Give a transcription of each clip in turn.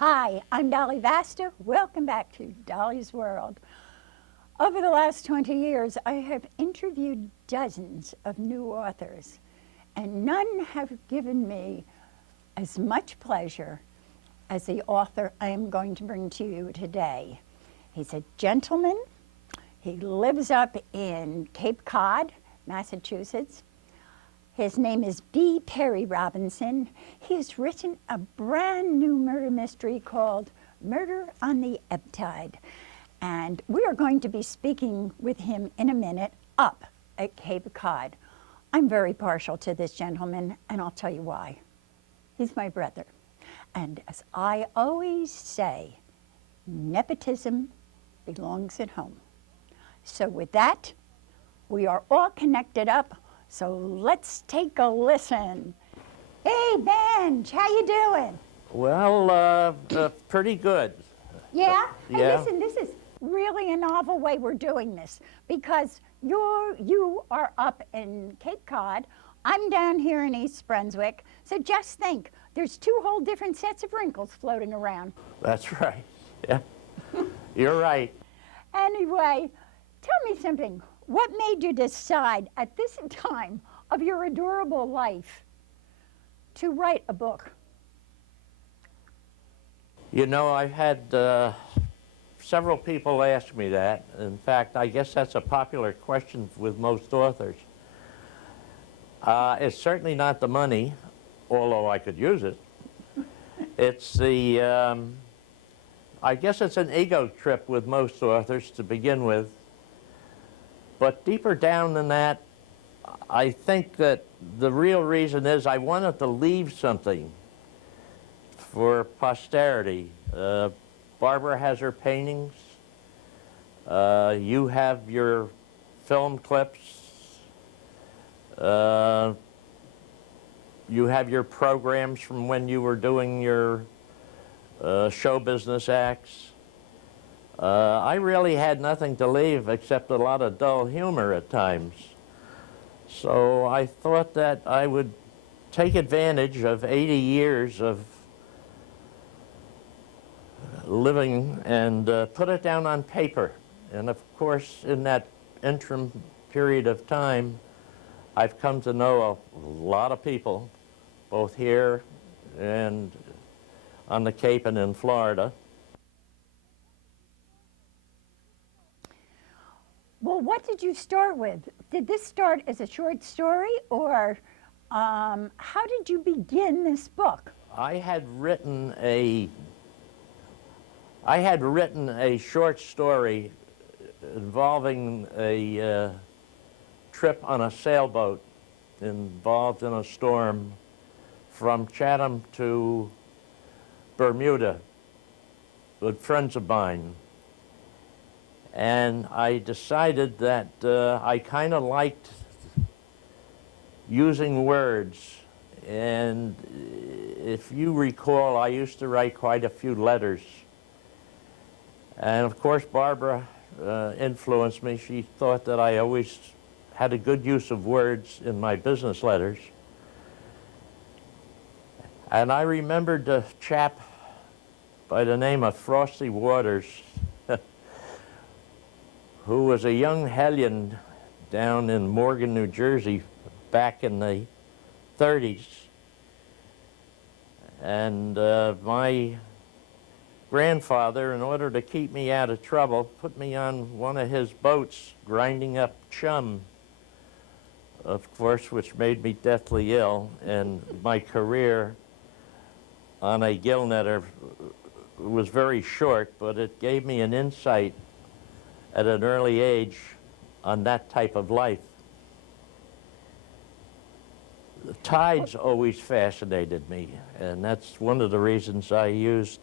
Hi, I'm Dolly Vasta. Welcome back to Dolly's World. Over the last 20 years, I have interviewed dozens of new authors, and none have given me as much pleasure as the author I am going to bring to you today. He's a gentleman. He lives up in Cape Cod, Massachusetts. His name is B. Perry Robinson. He has written a brand new murder mystery called Murder on the Ebb Tide. And we are going to be speaking with him in a minute up at Cape Cod. I'm very partial to this gentleman, and I'll tell you why. He's my brother. And as I always say, nepotism belongs at home. So with that, we are all connected up. So let's take a listen. Hey, Benj, how you doing? Well, pretty good. Yeah? Hey, Yeah. listen, this is really a novel way we're doing this because you are up in Cape Cod. I'm down here in East Brunswick. So just think, there's two whole different sets of wrinkles floating around. That's right. Yeah. You're right. Anyway, tell me something. What made you decide at this time of your adorable life to write a book? You know, I've had several people ask me that. In fact, I guess that's a popular question with most authors. It's certainly not the money, although I could use it. It's the, I guess it's an ego trip with most authors to begin with. But deeper down than that, I think that the real reason is I wanted to leave something for posterity. Barbara has her paintings. You have your film clips. You have your programs from when you were doing your show business acts. I really had nothing to leave except a lot of dull humor at times. So I thought that I would take advantage of 80 years of living and put it down on paper. And of course, in that interim period of time, I've come to know a lot of people, both here and on the Cape and in Florida. Well, what did you start with? Did this start as a short story, or how did you begin this book? I had written a short story involving a trip on a sailboat involved in a storm from Chatham to Bermuda with friends of mine. And I decided that I kind of liked using words. And if you recall, I used to write quite a few letters. And of course, Barbara influenced me. She thought that I always had a good use of words in my business letters. And I remembered a chap by the name of Frosty Waters, who was a young hellion down in Morgan, New Jersey, back in the 30s. And my grandfather, in order to keep me out of trouble, put me on one of his boats grinding up chum, of course, which made me deathly ill. And my career on a gill netter was very short, but it gave me an insight at an early age on that type of life. The tides always fascinated me, and that's one of the reasons I used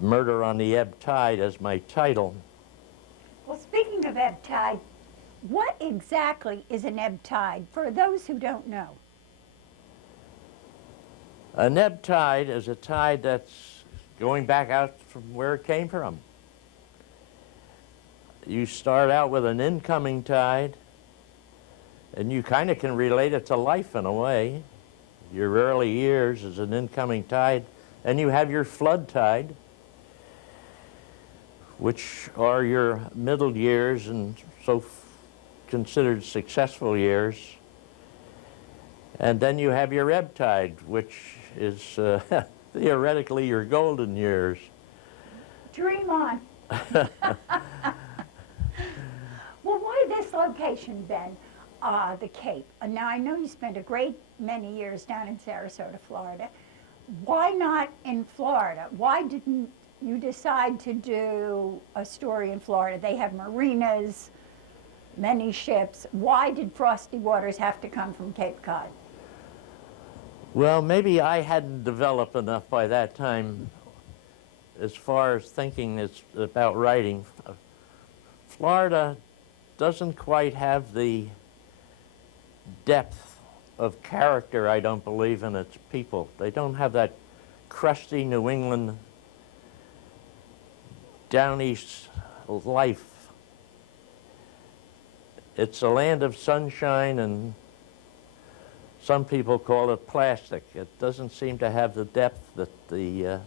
Murder on the Ebb Tide as my title. Well, speaking of ebb tide, what exactly is an ebb tide for those who don't know? An ebb tide is a tide that's going back out from where it came from. You start out with an incoming tide, and you kind of can relate it to life in a way. Your early years as an incoming tide, And you have your flood tide, which are your middle years and so considered successful years. And then you have your ebb tide, which is theoretically your golden years. Dream on. Well, why this location, Ben? The Cape. Now, I know you spent a great many years down in Sarasota, Florida. Why not in Florida? Why didn't you decide to do a story in Florida? They have marinas, many ships. Why did Frosty Waters have to come from Cape Cod? Well, maybe I hadn't developed enough by that time as far as thinking about writing. Florida doesn't quite have the depth of character, I don't believe, in its people. They don't have that crusty New England down east life. It's a land of sunshine, and some people call it plastic. It doesn't seem to have the depth that the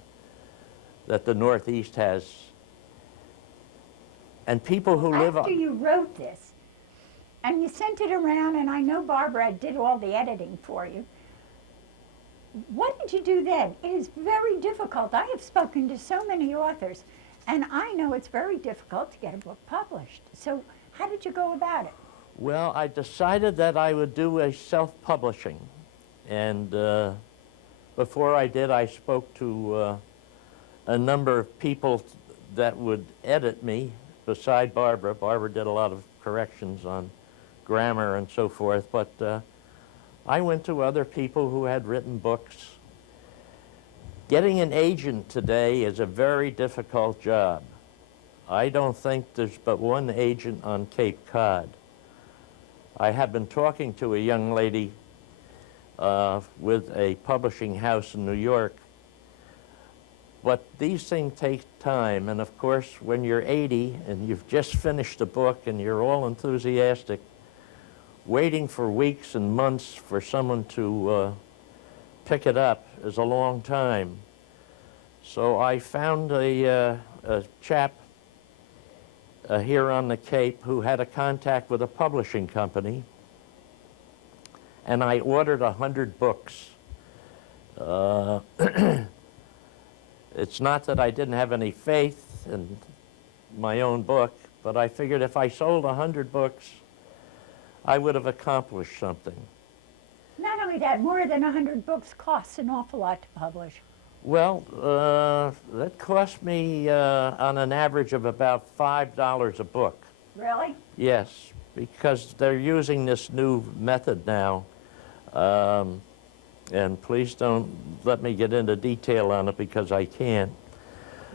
Northeast has. And people who live on... After you wrote this, and you sent it around, and I know Barbara did all the editing for you, what did you do then? It is very difficult. I have spoken to so many authors, and I know it's very difficult to get a book published. So how did you go about it? Well, I decided that I would do a self-publishing. And before I did, I spoke to a number of people that would edit me beside Barbara. Barbara did a lot of corrections on grammar and so forth, but I went to other people who had written books. Getting an agent today is a very difficult job. I don't think there's but one agent on Cape Cod. I have been talking to a young lady with a publishing house in New York, but these things take time, and of course when you're 80 and you've just finished a book and you're all enthusiastic, waiting for weeks and months for someone to pick it up is a long time. So I found a chap here on the Cape who had a contact with a publishing company, and I ordered 100 books. It's not that I didn't have any faith in my own book, but I figured if I sold 100 books, I would have accomplished something. Not only that, more than 100 books costs an awful lot to publish. Well, that cost me on an average of about $5 a book. Really? Yes, because they're using this new method now. And please don't let me get into detail on it because I can't.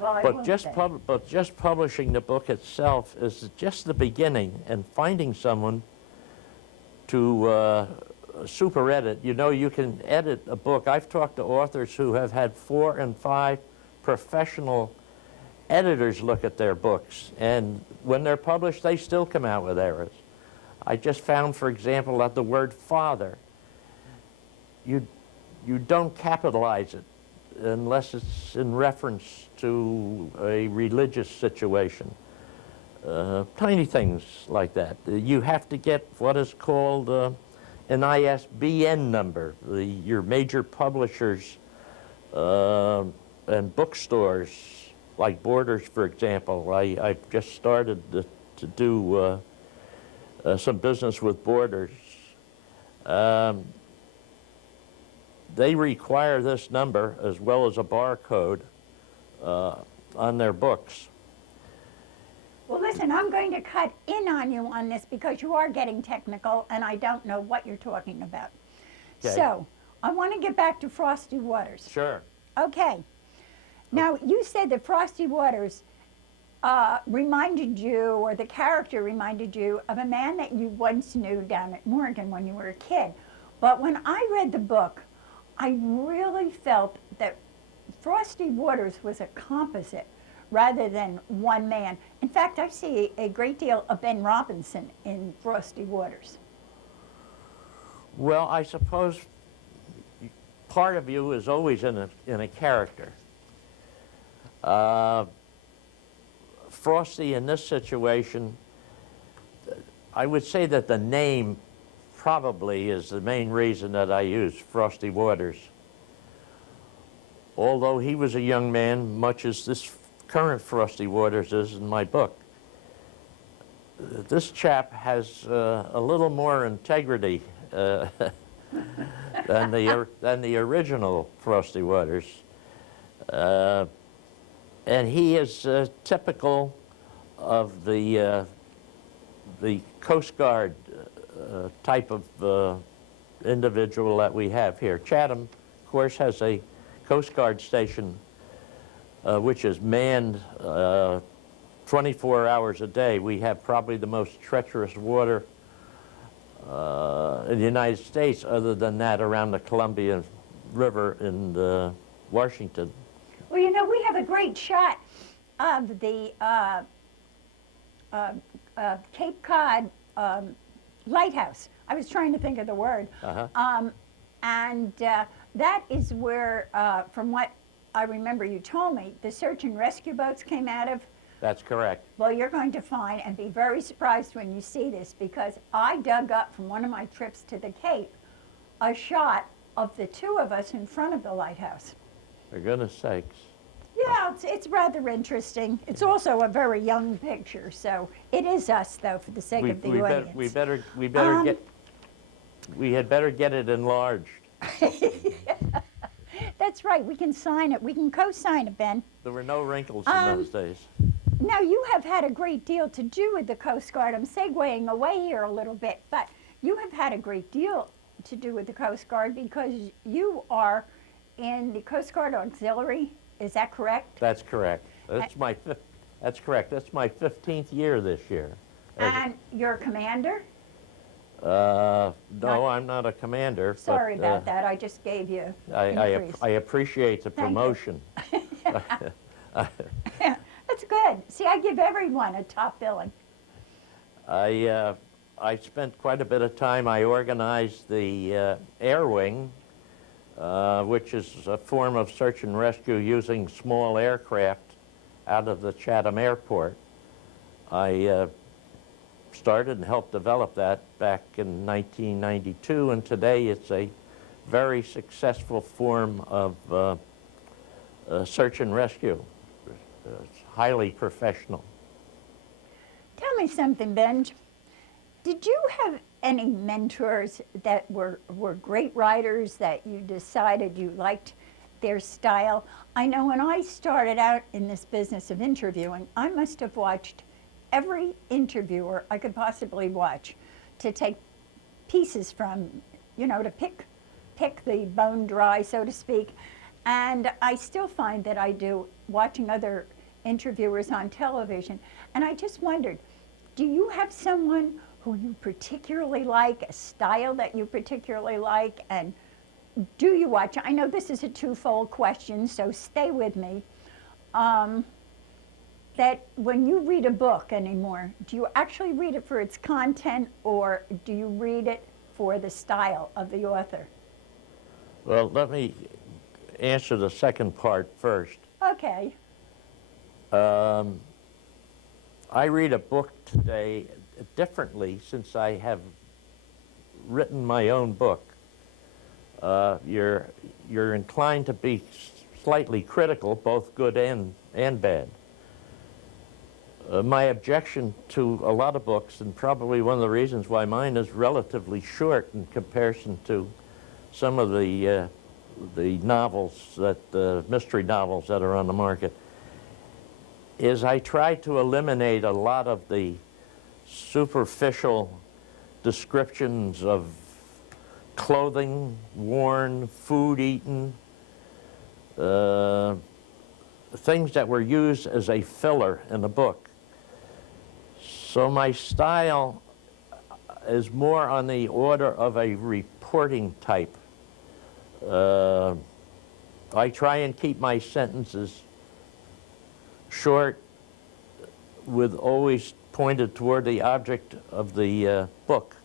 Well, I But won't just, then. just publishing the book itself is just the beginning, and finding someone to super edit. You know, you can edit a book. I've talked to authors who have had 4 and 5 professional editors look at their books, and when they're published, they still come out with errors. I just found, for example, that the word father, you don't capitalize it unless it's in reference to a religious situation. Tiny things like that. You have to get what is called an ISBN number. Your major publishers and bookstores, like Borders, for example. I've just started to do some business with Borders. They require this number as well as a barcode on their books. Well, listen, I'm going to cut in on you on this because you are getting technical and I don't know what you're talking about. Okay. So, I want to get back to Frosty Waters. Sure. Okay. Now, you said that Frosty Waters reminded you, or the character reminded you, of a man that you once knew down at Morgan when you were a kid. But when I read the book, I really felt that Frosty Waters was a composite rather than one man. In fact, I see a great deal of Ben Robinson in Frosty Waters. Well, I suppose part of you is always in a character. Frosty, in this situation, I would say that the name probably is the main reason that I use Frosty Waters. Although he was a young man, much as this current Frosty Waters is in my book, this chap has a little more integrity than the original Frosty Waters. And he is typical of the Coast Guard type of individual that we have here. Chatham, of course, has a Coast Guard station which is manned 24 hours a day. We have probably the most treacherous water in the United States, other than that around the Columbia River in Washington. Well, you know, we have a great shot of the Cape Cod lighthouse. I was trying to think of the word. And that is where, from what I remember you told me, the search and rescue boats came out of. That's correct. Well, you're going to find and be very surprised when you see this, because I dug up from one of my trips to the Cape a shot of the two of us in front of the lighthouse. For goodness sakes. Yeah, it's rather interesting. It's also a very young picture, so it is us, though, for the sake of the audience. We had better get it enlarged. That's right. We can sign it. We can co-sign it, Ben. There were no wrinkles in those days. Now, you have had a great deal to do with the Coast Guard. I'm segueing away here a little bit, but you have had a great deal to do with the Coast Guard because you are in the Coast Guard Auxiliary. Is that correct? That's correct. That's correct. That's my 15th year this year. And you're a commander? No, I'm not a commander. Sorry about that. I just gave you I appreciate the promotion. That's good. See, I give everyone a top billing. I spent quite a bit of time. I organized the Air Wing, which is a form of search and rescue using small aircraft out of the Chatham Airport. I started and helped develop that back in 1992, and today it's a very successful form of search and rescue. It's highly professional. Tell me something, Benj. Did you have any mentors that were great writers that you decided you liked their style? I know when I started out in this business of interviewing, I must have watched every interviewer I could possibly watch to take pieces from, you know, to pick the bone dry, so to speak. And I still find that I do, watching other interviewers on television. And I just wondered, do you have someone who you particularly like, a style that you particularly like, and do you watch? I know this is a twofold question, so stay with me. That when you read a book anymore, do you actually read it for its content, or do you read it for the style of the author? Well, let me answer the second part first. Okay. I read a book today differently since I have written my own book. You're inclined to be slightly critical, both good and bad. My objection to a lot of books, and probably one of the reasons why mine is relatively short in comparison to some of the novels, mystery novels that are on the market, is I try to eliminate a lot of the superficial descriptions of clothing worn, food eaten, things that were used as a filler in the book. So my style is more on the order of a reporting type. I try and keep my sentences short, with always pointed toward the object of the book.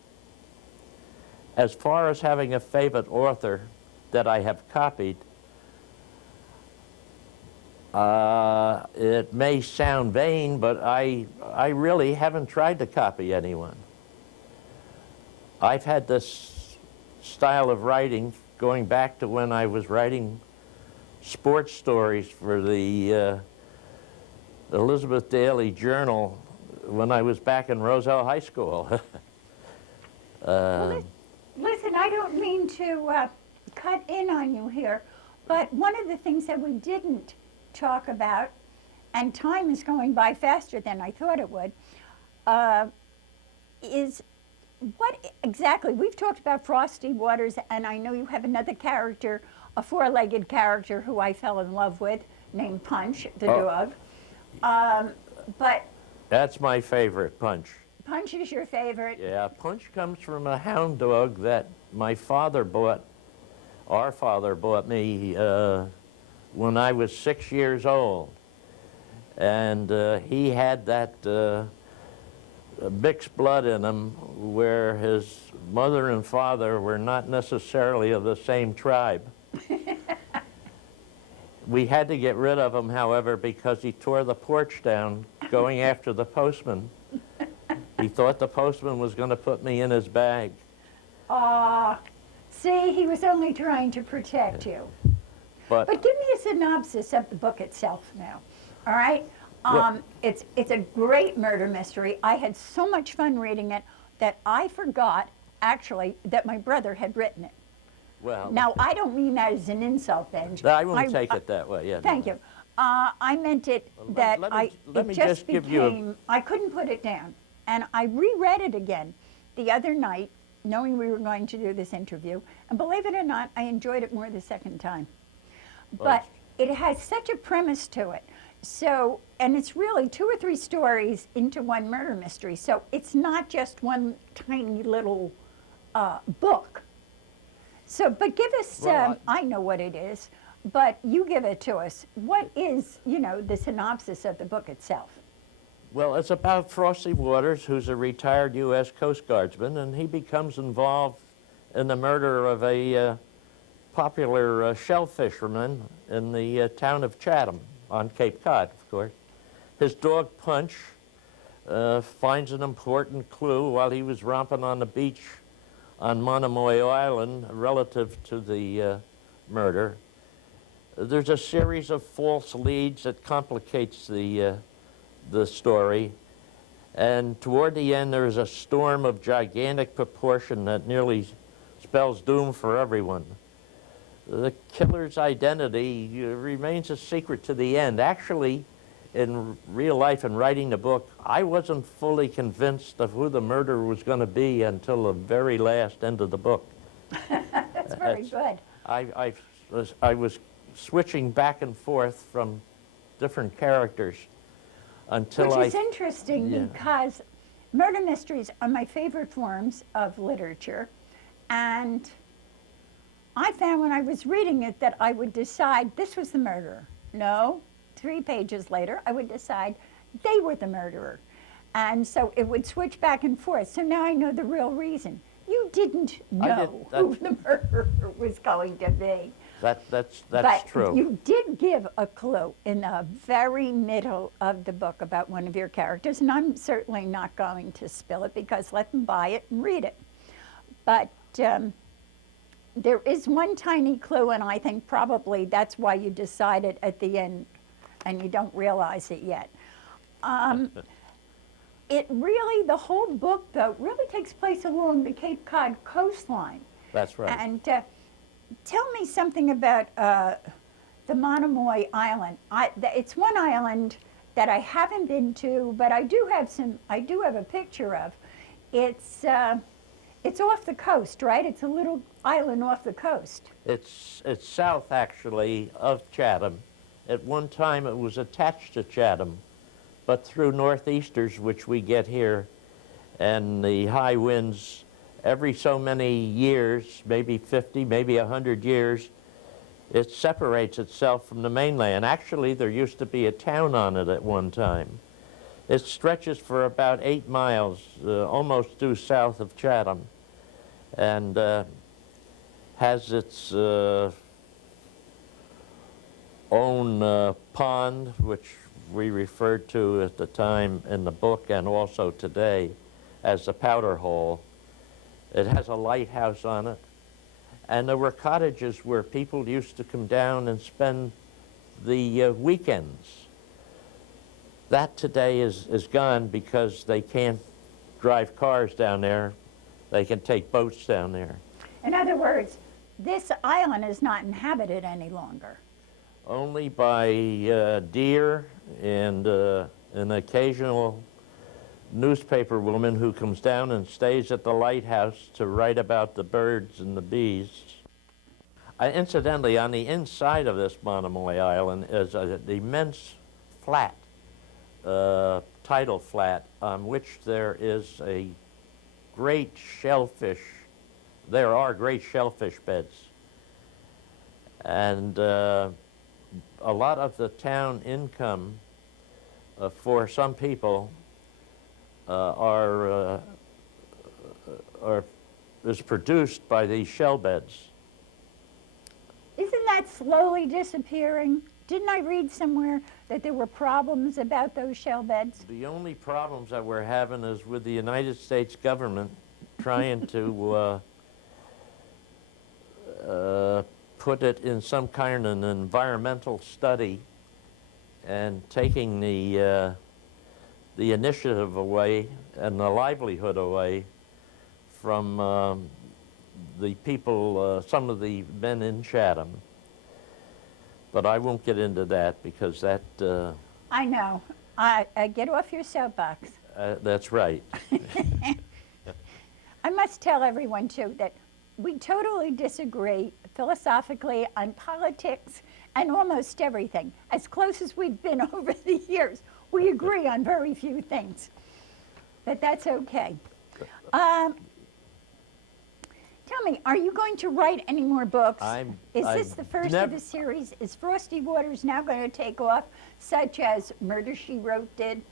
As far as having a favorite author, that I have copied. It may sound vain, but I really haven't tried to copy anyone. I've had this style of writing going back to when I was writing sports stories for the Elizabeth Daily Journal when I was back in Roselle High School. Well, listen, I don't mean to cut in on you here, but one of the things that we didn't talk about, and time is going by faster than I thought it would, is what exactly, we've talked about Frosty Waters, and I know you have another character, a four-legged character who I fell in love with, named Punch, the dog. But That's my favorite, Punch. Punch is your favorite. Yeah, Punch comes from a hound dog that my father bought, our father bought me when I was 6 years old. And he had that mixed blood in him where his mother and father were not necessarily of the same tribe. We had to get rid of him, however, because he tore the porch down going after the postman. He thought the postman was going to put me in his bag. See, he was only trying to protect you. But give me a synopsis of the book itself now, all right? It's a great murder mystery. I had so much fun reading it that I forgot, actually, that my brother had written it. Well, Now, I don't mean that as an insult, Benj. I won't take it that way. Yeah. Thank you. I meant it that let me it just give you became, I couldn't put it down. And I reread it again the other night, knowing we were going to do this interview. And believe it or not, I enjoyed it more the second time. But it has such a premise to it. So, and it's really 2 or 3 stories into one murder mystery. So it's not just one tiny little book. So, but give us, I know what it is, but you give it to us. What is, the synopsis of the book itself? Well, it's about Frosty Waters, who's a retired U.S. Coast Guardsman, and he becomes involved in the murder of a popular shell fisherman in the town of Chatham on Cape Cod, of course. His dog, Punch, finds an important clue while he was romping on the beach on Monomoy Island relative to the murder. There's a series of false leads that complicates the story, and toward the end there's a storm of gigantic proportion that nearly spells doom for everyone. The killer's identity remains a secret to the end. Actually, in real life and writing the book, I wasn't fully convinced of who the murderer was going to be until the very last end of the book. That's very good. I was switching back and forth from different characters until Which is interesting because murder mysteries are my favorite forms of literature. And I found when I was reading it that I would decide this was the murderer. No. 3 pages later, I would decide they were the murderer. And so it would switch back and forth. So now I know the real reason. You didn't know who the murderer was going to be. That's but true. You did give a clue in the very middle of the book about one of your characters, and I'm certainly not going to spill it because let them buy it and read it. But there is one tiny clue, and I think probably that's why you decided at the end, and you don't realize it yet. It really, the whole book, though, really takes place along the Cape Cod coastline. That's right. And tell me something about the Monomoy Island. It's one island that I haven't been to, but I do have a picture of. It's off the coast, right? It's a little island off the coast. It's south, actually, of Chatham. At one time, it was attached to Chatham, but through northeasters, which we get here, and the high winds, every so many years, maybe 50, maybe 100 years, it separates itself from the mainland. Actually, there used to be a town on it at one time. It stretches for about 8 miles, almost due south of Chatham. And has its own pond, which we referred to at the time in the book and also today as the Powder Hole. It has a lighthouse on it. And there were cottages where people used to come down and spend the weekends. That today is gone because they can't drive cars down there. They can take boats down there. In other words, this island is not inhabited any longer. Only by deer and an occasional newspaper woman who comes down and stays at the lighthouse to write about the birds and the bees. Incidentally, on the inside of this Monomoy Island is an immense flat, tidal flat, on which there is a great shellfish. There are great shellfish beds. And a lot of the town income for some people is produced by these shell beds. Isn't that slowly disappearing? Didn't I read somewhere that there were problems about those shell beds? The only problems that we're having is with the United States government trying to put it in some kind of an environmental study and taking the initiative away and the livelihood away from the people, some of the men in Chatham. But I won't get into that because that... I know. Get off your soapbox. That's right. I must tell everyone, too, that we totally disagree philosophically on politics and almost everything. As close as we've been over the years, we agree on very few things. But that's okay. Tell me, are you going to write any more books? Is this the first of the series? Is Frosty Waters now going to take off, such as Murder, She Wrote did?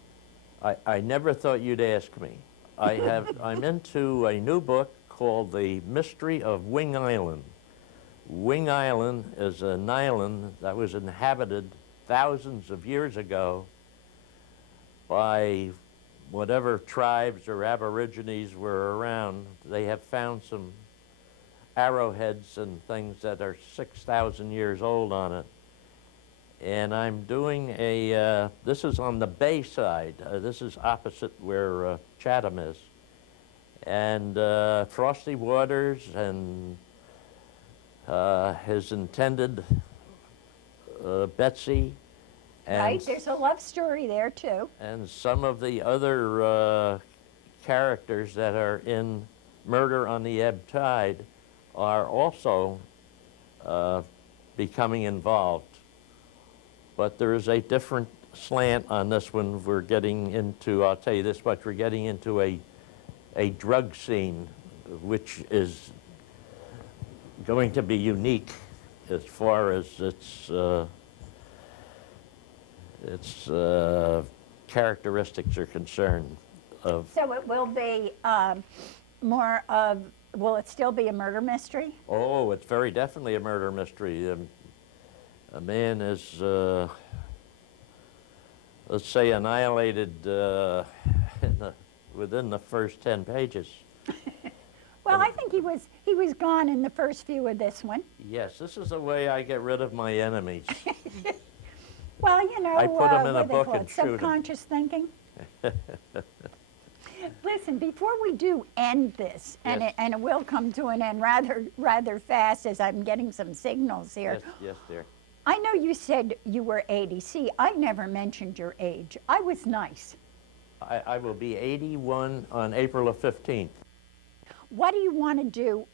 I never thought you'd ask me. I'm into a new book called The Mystery of Wing Island. Wing Island is an island that was inhabited thousands of years ago by whatever tribes or aborigines were around. They have found some arrowheads and things that are 6,000 years old on it. And I'm doing this is on the bay side. This is opposite where Chatham is. And Frosty Waters and his intended Betsy. And right, there's a love story there too. And some of the other characters that are in Murder on the Ebb Tide are also becoming involved. But there is a different slant on this one. We're getting into, I'll tell you this much, we're getting into a drug scene, which is going to be unique as far as its characteristics are concerned. So it will be more of, will it still be a murder mystery? Oh, it's very definitely a murder mystery. A man is, let's say, annihilated within the first 10 pages. Well, I think he was gone in the first few of this one. Yes, this is the way I get rid of my enemies. Well, you know, I put them in a book and shoot them. Subconscious thinking. Listen, before we do end this, yes. and it will come to an end rather fast as I'm getting some signals here. Yes, dear. I know you said you were 80. See, I never mentioned your age. I was nice. I will be 81 on April the 15th. What do you want to do?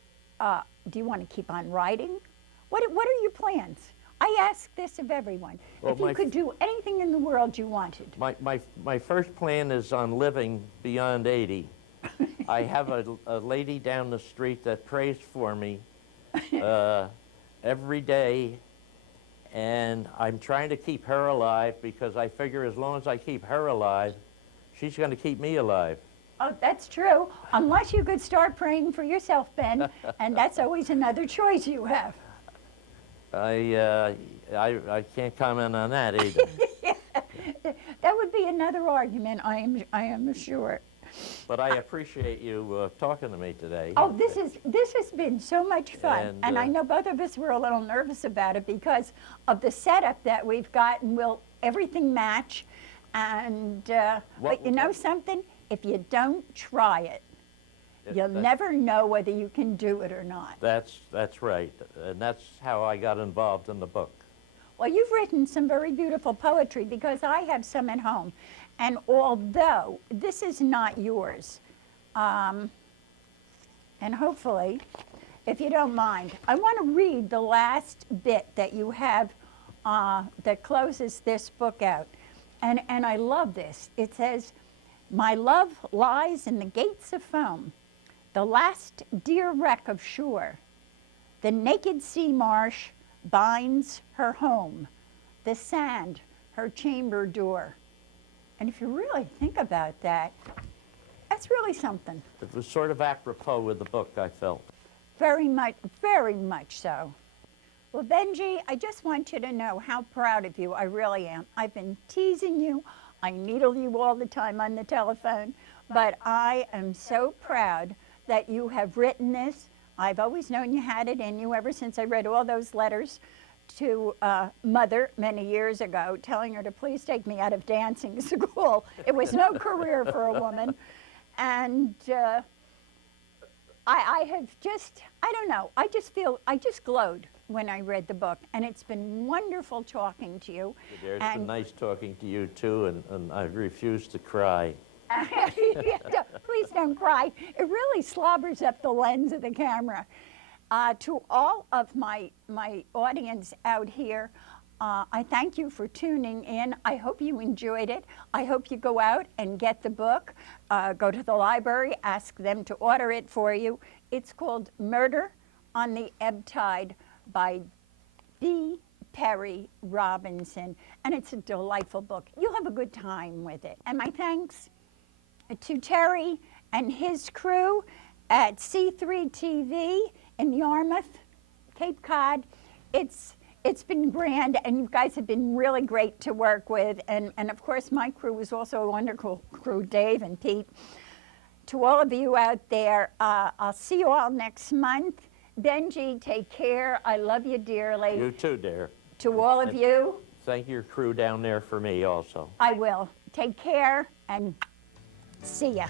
Do you want to keep on writing? What are your plans? I ask this of everyone. Well, if you could do anything in the world you wanted. My first plan is on living beyond 80. I have a lady down the street that prays for me every day, and I'm trying to keep her alive because I figure as long as I keep her alive, she's going to keep me alive. Oh, that's true. Unless you could start praying for yourself, Ben, and that's always another choice you have. I can't comment on that either. That would be another argument, I am sure. But I appreciate you talking to me today. Oh, this has been so much fun, and I And, know both of us were a little nervous about it because of the setup that we've got, and will everything match? And but you know something? If you don't try it, you'll never know whether you can do it or not. That's right, and that's how I got involved in the book. Well, you've written some very beautiful poetry because I have some at home. And although this is not yours, and hopefully, if you don't mind, I want to read the last bit that you have that closes this book out. And I love this. It says, "My love lies in the gates of foam, the last dear wreck of shore. The naked sea marsh binds her home, the sand her chamber door." And if you really think about that, that's really something. It was sort of apropos with the book, I felt. Very much so. Well, Benji, I just want you to know how proud of you I really am. I've been teasing you. I needle you all the time on the telephone, but I am so proud that you have written this. I've always known you had it in you ever since I read all those letters to Mother many years ago, telling her to please take me out of dancing school. It was no career for a woman. And I have just, I don't know, I just glowed when I read the book. And it's been wonderful talking to you. It's been nice talking to you too, and I refuse to cry. Please don't cry. It really slobbers up the lens of the camera. To all of my audience out here, I thank you for tuning in. I hope you enjoyed it. I hope you go out and get the book. Go to the library, ask them to order it for you. It's called Murder on the Ebb Tide by B. Perry Robinson, and it's a delightful book. You'll have a good time with it. And my thanks to Terry and his crew at C3 TV in Yarmouth, Cape Cod. It's been grand, and you guys have been really great to work with. And of course, my crew is also a wonderful crew, Dave and Pete. To all of you out there, I'll see you all next month. Benji, take care. I love you dearly. You too, dear. To all of you, thank your crew down there for me also. I will. Take care and see ya.